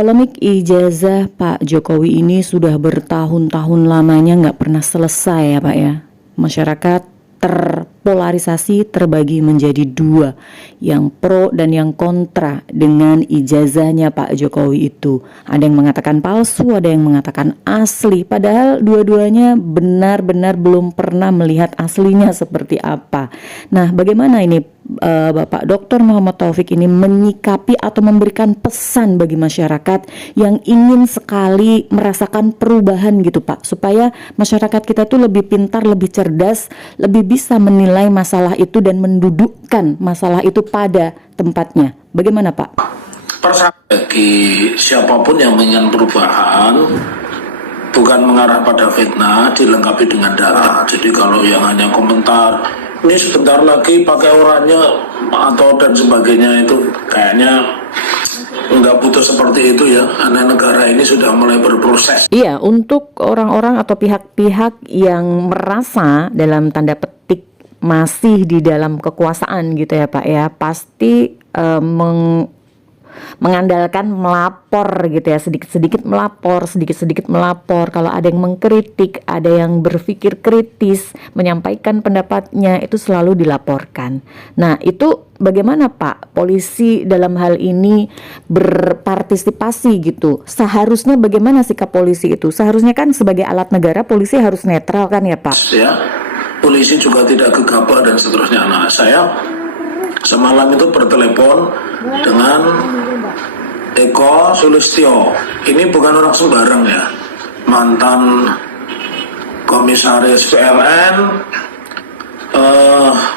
Polemik ijazah Pak Jokowi ini sudah bertahun-tahun lamanya nggak pernah selesai ya Pak ya. Masyarakat terpolarisasi, terbagi menjadi dua, yang pro dan yang kontra dengan ijazahnya Pak Jokowi itu. Ada yang mengatakan palsu, ada yang mengatakan asli, padahal dua-duanya benar-benar belum pernah melihat aslinya seperti apa. Nah, bagaimana ini Bapak Dr. Muhammad Taufik ini menyikapi atau memberikan pesan bagi masyarakat yang ingin sekali merasakan perubahan gitu Pak, supaya masyarakat kita tuh lebih pintar, lebih cerdas, lebih bisa menilai masalah itu dan mendudukkan masalah itu pada tempatnya. Bagaimana Pak? Pesan bagi siapapun yang ingin perubahan bukan mengarah pada fitnah, dilengkapi dengan data. Jadi kalau yang hanya komentar ini sebentar lagi pakai oranye atau dan sebagainya, itu kayaknya nggak butuh seperti itu ya, karena negara ini sudah mulai berproses. Iya, untuk orang-orang atau pihak-pihak yang merasa dalam tanda petik masih di dalam kekuasaan gitu ya Pak ya, pasti mengandalkan melapor gitu ya, sedikit-sedikit melapor. Kalau ada yang mengkritik, ada yang berpikir kritis, menyampaikan pendapatnya, itu selalu dilaporkan. Nah, itu bagaimana Pak polisi dalam hal ini berpartisipasi gitu? Seharusnya bagaimana sikap polisi itu? Seharusnya kan sebagai alat negara polisi harus netral kan ya Pak? Ya, polisi juga tidak gegabah dan seterusnya. Nah, saya semalam itu bertelepon dengan Eko Sulistyo. Ini bukan orang sembarang ya, mantan komisaris PLN,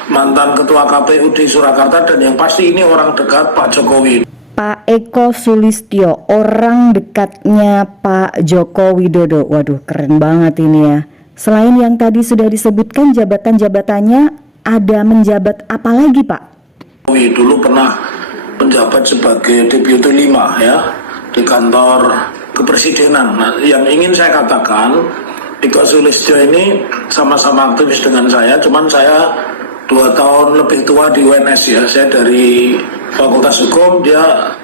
mantan ketua KPU di Surakarta, dan yang pasti ini orang dekat Pak Jokowi. Pak Eko Sulistyo, orang dekatnya Pak Joko Widodo. Waduh, keren banget ini ya. Selain yang tadi sudah disebutkan jabatan-jabatannya, ada menjabat apa lagi Pak? Dulu pernah menjabat sebagai Deputi 5 ya di kantor kepresidenan. Nah, yang ingin saya katakan, Eko Sulistyo ini sama-sama aktivis dengan saya, cuman saya 2 tahun lebih tua di UNS ya. Saya dari Fakultas Hukum, dia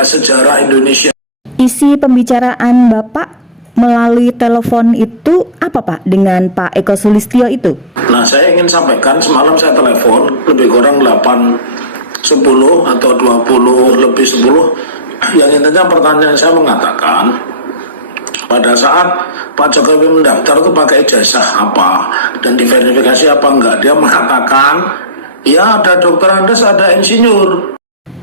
Sejarah Indonesia. Isi pembicaraan Bapak melalui telepon itu apa Pak dengan Pak Eko Sulistyo itu? Nah, saya ingin sampaikan, semalam saya telepon lebih kurang 8:10 atau 20 lebih 10. Yang intinya pertanyaan saya mengatakan, pada saat Pak Jokowi mendaftar itu pakai ijazah apa dan diverifikasi apa enggak? Dia mengatakan, ya ada dokter Andes, ada insinyur.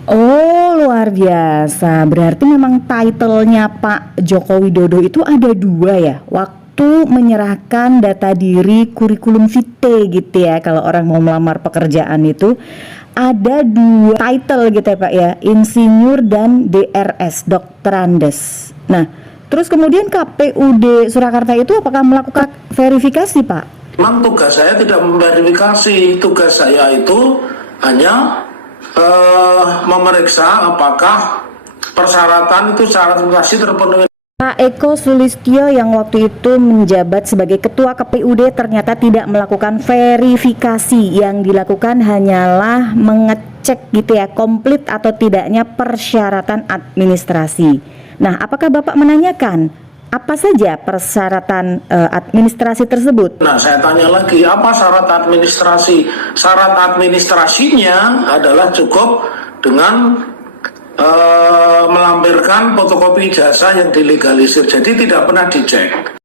Oh, luar biasa. Berarti memang title-nya Pak Joko Widodo itu ada 2 ya. Waktu menyerahkan data diri kurikulum vitae gitu ya, kalau orang mau melamar pekerjaan itu ada 2 title gitu ya Pak ya, insinyur dan DRS, dokter Andes. Nah, terus kemudian KPUD Surakarta itu apakah melakukan verifikasi Pak? Memang tugas saya tidak memverifikasi, tugas saya itu hanya memeriksa apakah persyaratan itu syarat administrasi terpenuhi. Pak Eko Sulistyo yang waktu itu menjabat sebagai ketua KPUD ternyata tidak melakukan verifikasi. Yang dilakukan hanyalah mengecek gitu ya, komplit atau tidaknya persyaratan administrasi. Nah, apakah Bapak menanyakan apa saja persyaratan administrasi tersebut? Nah, saya tanya lagi, apa syarat administrasi? Syarat administrasinya adalah cukup dengan melampirkan fotokopi ijazah yang dilegalisir, jadi tidak pernah dicek.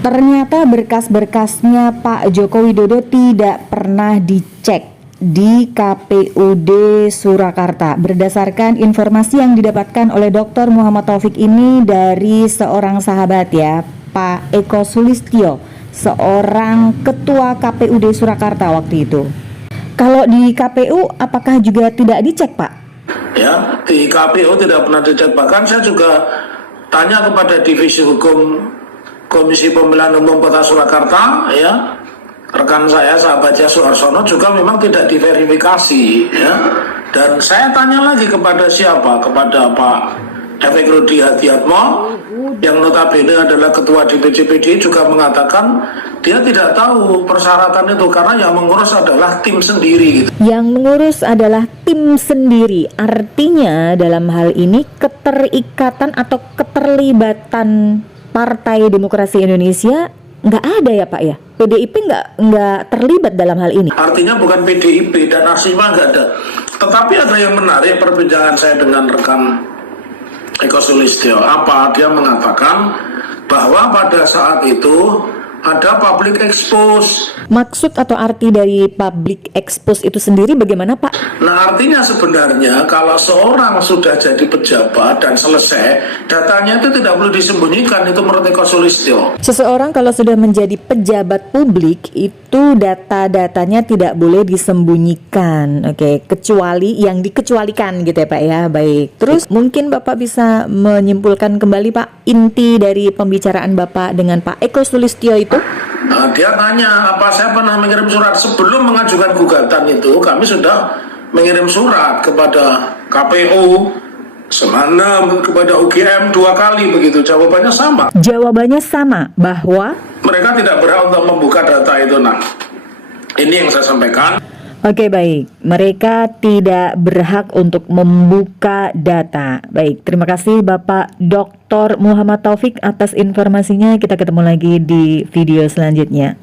Ternyata berkas-berkasnya Pak Joko Widodo tidak pernah dicek di KPUD Surakarta. Berdasarkan informasi yang didapatkan oleh Dr. Muhammad Taufik ini dari seorang sahabat ya, Pak Eko Sulistyo, seorang ketua KPUD Surakarta waktu itu. Kalau di KPU apakah juga tidak dicek Pak? Ya, di KPU tidak pernah dicek. Bahkan saya juga tanya kepada Divisi Hukum Komisi Pemilihan Umum Kota Surakarta ya, rekan saya sahabatnya Suharsono juga memang tidak diverifikasi ya. Dan saya tanya lagi kepada siapa? Kepada Pak Efek Rudi Hadiatmo yang notabene adalah ketua DPC PDI, juga mengatakan dia tidak tahu persyaratan itu karena yang mengurus adalah tim sendiri gitu. Yang mengurus adalah tim sendiri. Artinya dalam hal ini keterikatan atau keterlibatan Partai Demokrasi Indonesia nggak ada ya Pak ya? PDIP nggak terlibat dalam hal ini. Artinya bukan PDIP dan Arsima nggak ada. Tetapi ada yang menarik perbincangan saya dengan rekan Eko Sulistyo. Apa dia mengatakan bahwa pada saat itu ada public expose. Maksud atau arti dari public expose itu sendiri bagaimana Pak? Nah, artinya sebenarnya kalau seorang sudah jadi pejabat dan selesai, datanya itu tidak perlu disembunyikan, itu menurut Eko Sulistyo. Seseorang kalau sudah menjadi pejabat publik itu data-datanya tidak boleh disembunyikan. Oke, kecuali yang dikecualikan gitu ya Pak ya. Baik. Terus mungkin Bapak bisa menyimpulkan kembali Pak inti dari pembicaraan Bapak dengan Pak Eko Sulistyo itu? Nah, dia tanya, apa saya pernah mengirim surat? Sebelum mengajukan gugatan itu, kami sudah mengirim surat kepada KPU, Semanam, kepada UGM 2 kali begitu. Jawabannya sama. Jawabannya sama, bahwa Mereka tidak berhak untuk membuka data itu. Nah, ini yang saya sampaikan. Oke, baik. Mereka tidak berhak untuk membuka data. Baik, terima kasih Bapak Dr. Muhammad Taufik atas informasinya. Kita ketemu lagi di video selanjutnya.